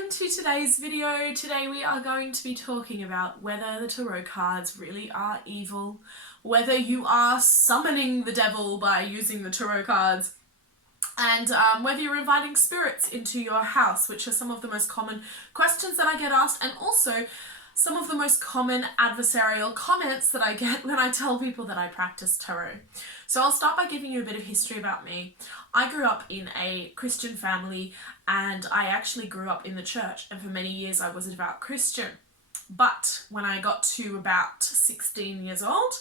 welcome to today's video. Today we are going to be talking about whether the tarot cards really are evil, whether you are summoning the devil by using the tarot cards, and whether you're inviting spirits into your house, which are some of the most common questions that I get asked, and also some of the most common adversarial comments that I get when I tell people that I practice tarot. So I'll start by giving you a bit of history about me. I grew up in a Christian family, and I actually grew up in the church, and for many years I was a devout Christian. But when I got to about 16 years old,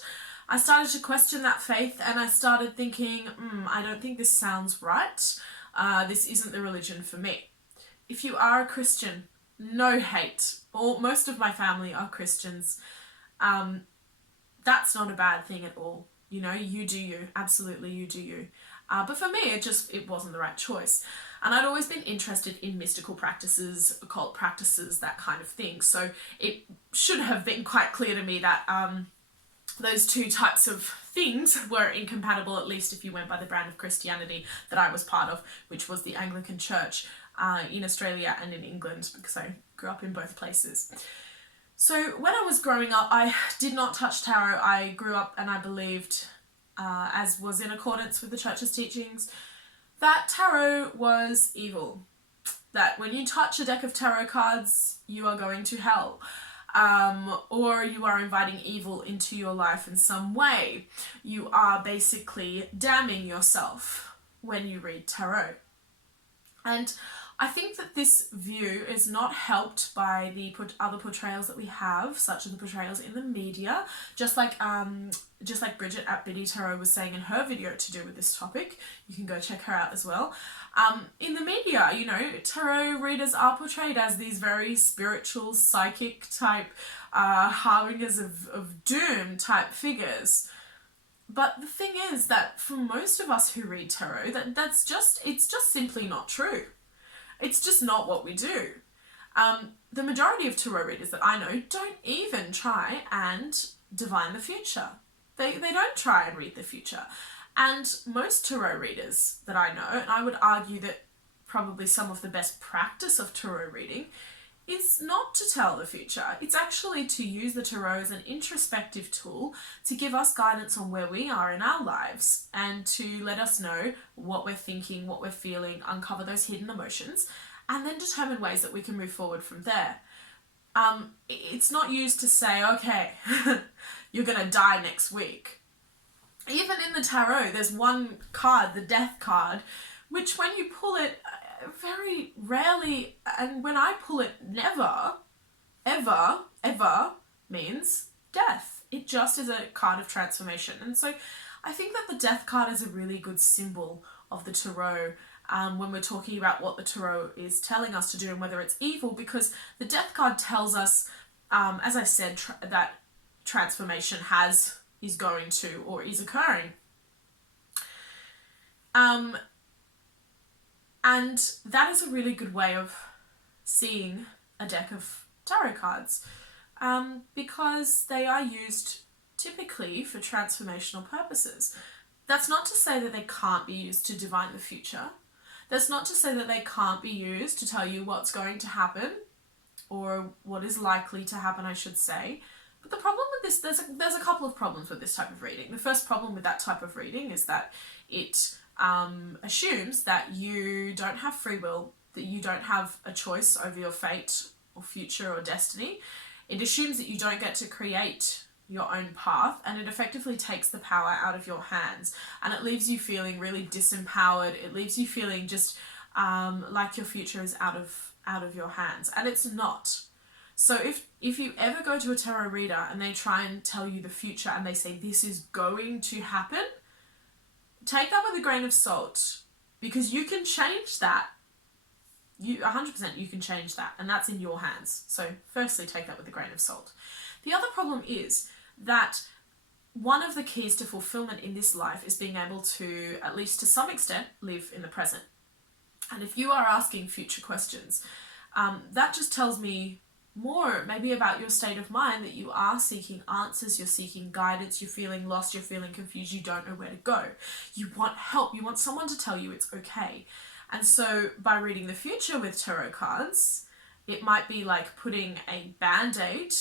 I started to question that faith, and I started thinking, I don't think this sounds right. This isn't the religion for me. If you are a Christian, no hate. Most of my family are Christians. That's not a bad thing at all. You know, you do you. Absolutely, you do you. But for me, it wasn't the right choice. And I'd always been interested in mystical practices, occult practices, that kind of thing. So it should have been quite clear to me that those two types of things were incompatible, at least if you went by the brand of Christianity that I was part of, which was the Anglican Church in Australia and in England, because I grew up in both places. So when I was growing up, I did not touch tarot. I grew up and I believed, as was in accordance with the church's teachings, that tarot was evil. That when you touch a deck of tarot cards, you are going to hell. Or you are inviting evil into your life in some way. You are basically damning yourself when you read tarot. And I think that this view is not helped by the other portrayals that we have, such as the portrayals in the media, just like Bridget at Biddy Tarot was saying in her video to do with this topic. You can go check her out as well. In the media, you know, tarot readers are portrayed as these very spiritual, psychic type, harbingers of doom type figures. But the thing is that for most of us who read tarot, it's just simply not true. It's just not what we do. The majority of tarot readers that I know don't even try and divine the future. They don't try and read the future. And most tarot readers that I know, and I would argue that probably some of the best practice of tarot reading, is not to tell the future. It's actually to use the tarot as an introspective tool to give us guidance on where we are in our lives and to let us know what we're thinking, what we're feeling, uncover those hidden emotions, and then determine ways that we can move forward from there. It's not used to say, okay, you're going to die next week. Even in the tarot, there's one card, the death card, which when you pull it, very rarely, and when I pull it, never, ever, ever means death. It just is a card of transformation. And so I think that the death card is a really good symbol of the tarot when we're talking about what the tarot is telling us to do and whether it's evil, because the death card tells us, as I said, that transformation is going to or is occurring. And that is a really good way of seeing a deck of tarot cards because they are used typically for transformational purposes. That's not to say that they can't be used to divine the future. That's not to say that they can't be used to tell you what's going to happen or what is likely to happen, I should say. But the problem with this, there's a couple of problems with this type of reading. The first problem with that type of reading is that it assumes that you don't have free will, that you don't have a choice over your fate or future or destiny. It assumes that you don't get to create your own path, and it effectively takes the power out of your hands, and it leaves you feeling really disempowered. It leaves you feeling just like your future is out of your hands, and it's not. So if you ever go to a tarot reader and they try and tell you the future and they say this is going to happen, take that with a grain of salt, because you can change that. 100% you can change that, and that's in your hands. So firstly, take that with a grain of salt. The other problem is that one of the keys to fulfillment in this life is being able to, at least to some extent, live in the present. And if you are asking future questions, that just tells me more maybe about your state of mind, that you are seeking answers, you're seeking guidance, you're feeling lost, you're feeling confused, you don't know where to go. You want help, you want someone to tell you it's okay. And so by reading the future with tarot cards, It might be like putting a band-aid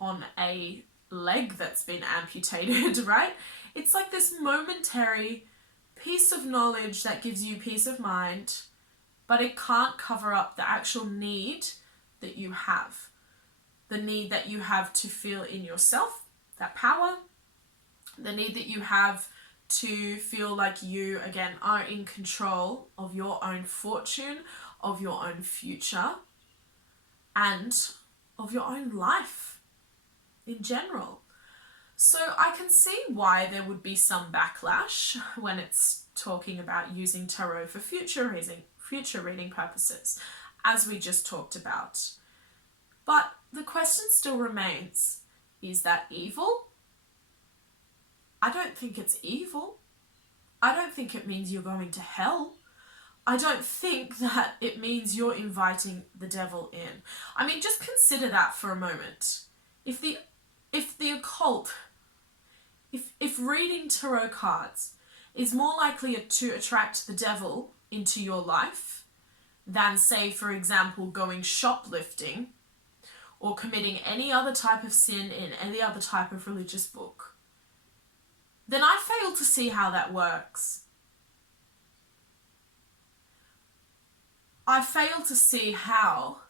on a leg that's been amputated, right? It's like this momentary piece of knowledge that gives you peace of mind, but it can't cover up the actual need that you have. The need that you have to feel in yourself, that power, the need that you have to feel like you, again, are in control of your own fortune, of your own future, and of your own life in general. So I can see why there would be some backlash when it's talking about using tarot for future reading purposes, as we just talked about. But the question still remains, is that evil? I don't think it's evil. I don't think it means you're going to hell. I don't think that it means you're inviting the devil in. I mean, just consider that for a moment. If the occult, if reading tarot cards is more likely to attract the devil into your life than, say, for example, going shoplifting or committing any other type of sin in any other type of religious book, then I fail to see how that works. I fail to see how,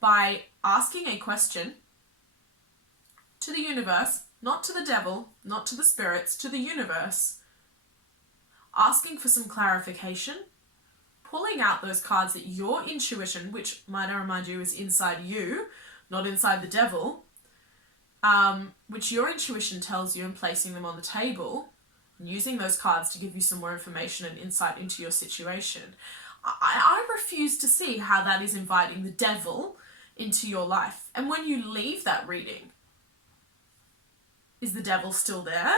by asking a question to the universe, not to the devil, not to the spirits, to the universe, asking for some clarification, pulling out those cards that your intuition, which might I remind you is inside you, not inside the devil, which your intuition tells you, and placing them on the table and using those cards to give you some more information and insight into your situation. I refuse to see how that is inviting the devil into your life. And when you leave that reading, is the devil still there?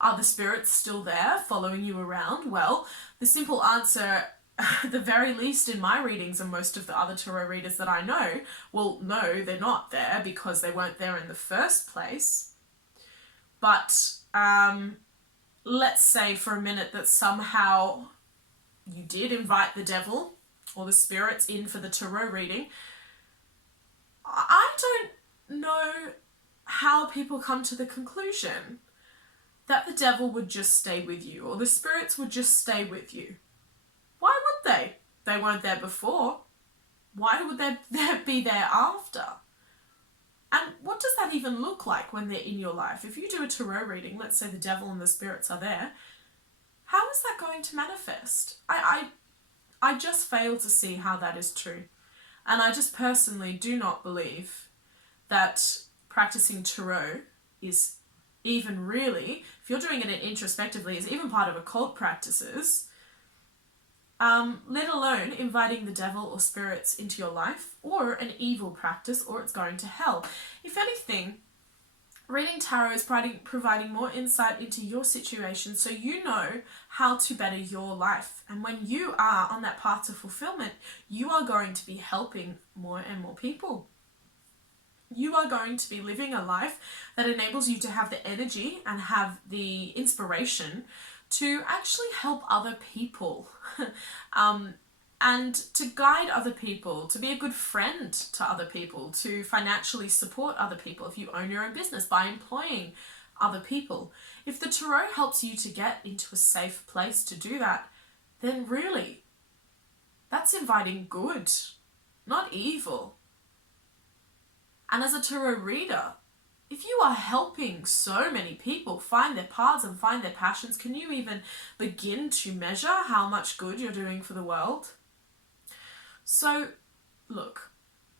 Are the spirits still there following you around? Well, the simple answer, at the very least in my readings and most of the other tarot readers that I know, well, no, they're not there because they weren't there in the first place. But let's say for a minute that somehow you did invite the devil or the spirits in for the tarot reading. I don't know how people come to the conclusion that the devil would just stay with you or the spirits would just stay with you. Why would they? They weren't there before. Why would they be there after? And what does that even look like when they're in your life? If you do a tarot reading, let's say the devil and the spirits are there, how is that going to manifest? I just fail to see how that is true. And I just personally do not believe that practicing tarot is even really, if you're doing it introspectively, is even part of occult practices, let alone inviting the devil or spirits into your life, or an evil practice, or it's going to hell. If anything, reading tarot is providing more insight into your situation so you know how to better your life. And when you are on that path to fulfillment, you are going to be helping more and more people. You are going to be living a life that enables you to have the energy and have the inspiration to actually help other people and to guide other people, to be a good friend to other people, to financially support other people if you own your own business by employing other people. If the tarot helps you to get into a safe place to do that, then really, that's inviting good, not evil. And as a tarot reader, if you are helping so many people find their paths and find their passions, can you even begin to measure how much good you're doing for the world? So, look,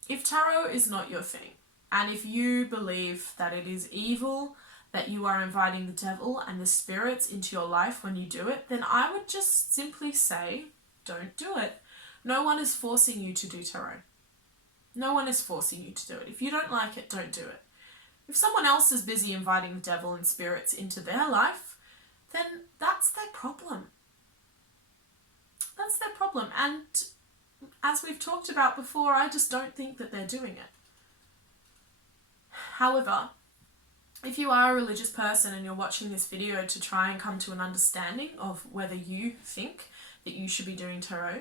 if tarot is not your thing, and if you believe that it is evil, that you are inviting the devil and the spirits into your life when you do it, then I would just simply say, don't do it. No one is forcing you to do tarot. No one is forcing you to do it. If you don't like it, don't do it. If someone else is busy inviting the devil and spirits into their life, then that's their problem. That's their problem. And as we've talked about before, I just don't think that they're doing it. However, if you are a religious person and you're watching this video to try and come to an understanding of whether you think that you should be doing tarot,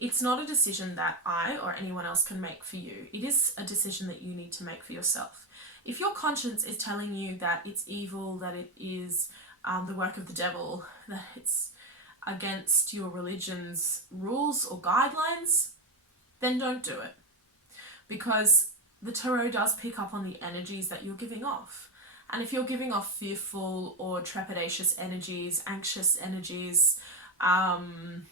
It's not a decision that I or anyone else can make for you. It is a decision that you need to make for yourself. If your conscience is telling you that it's evil, that it is the work of the devil, that it's against your religion's rules or guidelines, then don't do it. Because the tarot does pick up on the energies that you're giving off. And if you're giving off fearful or trepidatious energies, anxious energies, kind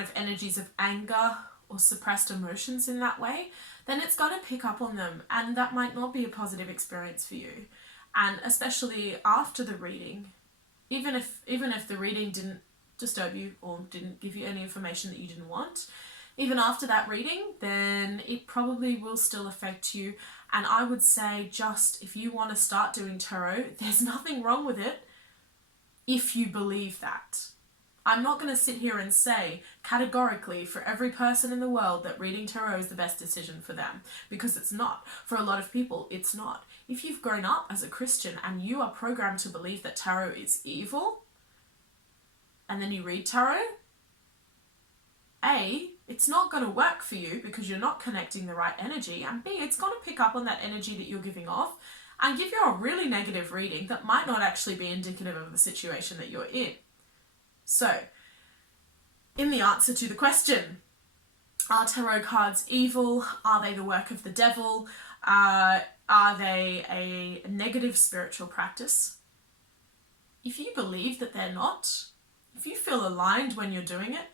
of energies of anger or suppressed emotions in that way, then it's going to pick up on them, and that might not be a positive experience for you. And especially after the reading, even if the reading didn't disturb you or didn't give you any information that you didn't want, even after that reading, then it probably will still affect you. And I would say, just if you want to start doing tarot, there's nothing wrong with it if you believe that. I'm not going to sit here and say categorically for every person in the world that reading tarot is the best decision for them, because it's not. For a lot of people, it's not. If you've grown up as a Christian and you are programmed to believe that tarot is evil, and then you read tarot, A, it's not going to work for you because you're not connecting the right energy, and B, it's going to pick up on that energy that you're giving off and give you a really negative reading that might not actually be indicative of the situation that you're in. So, in the answer to the question, are tarot cards evil? Are they the work of the devil? Are they a negative spiritual practice? If you believe that they're not, if you feel aligned when you're doing it,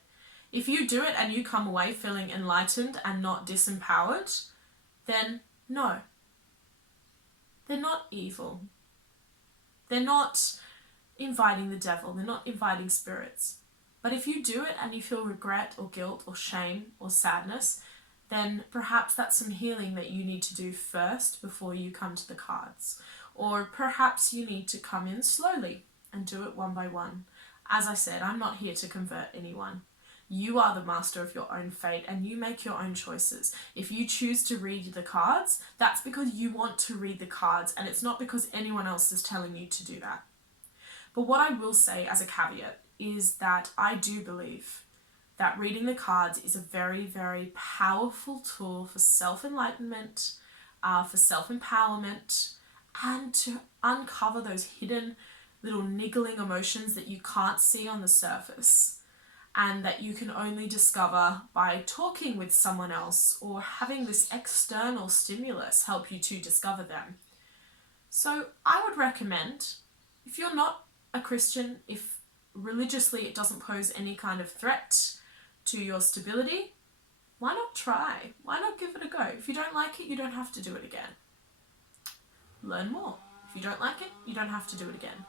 if you do it and you come away feeling enlightened and not disempowered, then no. They're not evil. They're not inviting the devil. They're not inviting spirits. But if you do it and you feel regret or guilt or shame or sadness, then perhaps that's some healing that you need to do first before you come to the cards. Or perhaps you need to come in slowly and do it one by one. As I said, I'm not here to convert anyone. You are the master of your own fate and you make your own choices. If you choose to read the cards, that's because you want to read the cards, and it's not because anyone else is telling you to do that. But what I will say as a caveat is that I do believe that reading the cards is a very, very powerful tool for self-enlightenment, for self-empowerment, and to uncover those hidden little niggling emotions that you can't see on the surface, and that you can only discover by talking with someone else or having this external stimulus help you to discover them. So I would recommend, if you're not a Christian, if religiously it doesn't pose any kind of threat to your stability, why not try? Why not give it a go? If you don't like it, you don't have to do it again. Learn more. If you don't like it, you don't have to do it again.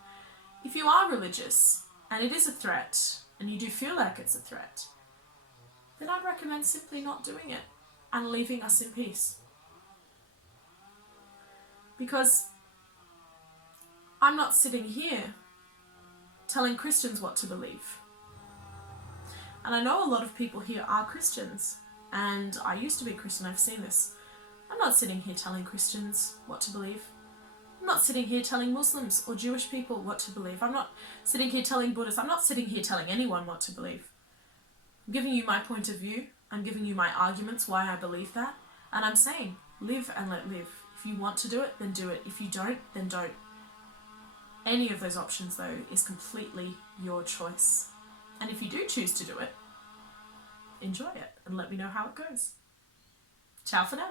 If you are religious and it is a threat, and you do feel like it's a threat, then I'd recommend simply not doing it and leaving us in peace. Because I'm not sitting here telling Christians what to believe. And I know a lot of people here are Christians, and I used to be a Christian, I've seen this. I'm not sitting here telling Christians what to believe. I'm not sitting here telling Muslims or Jewish people what to believe. I'm not sitting here telling Buddhists. I'm not sitting here telling anyone what to believe. I'm giving you my point of view. I'm giving you my arguments why I believe that. And I'm saying, live and let live. If you want to do it, then do it. If you don't, then don't. Any of those options, though, is completely your choice. And if you do choose to do it, enjoy it and let me know how it goes. Ciao for now.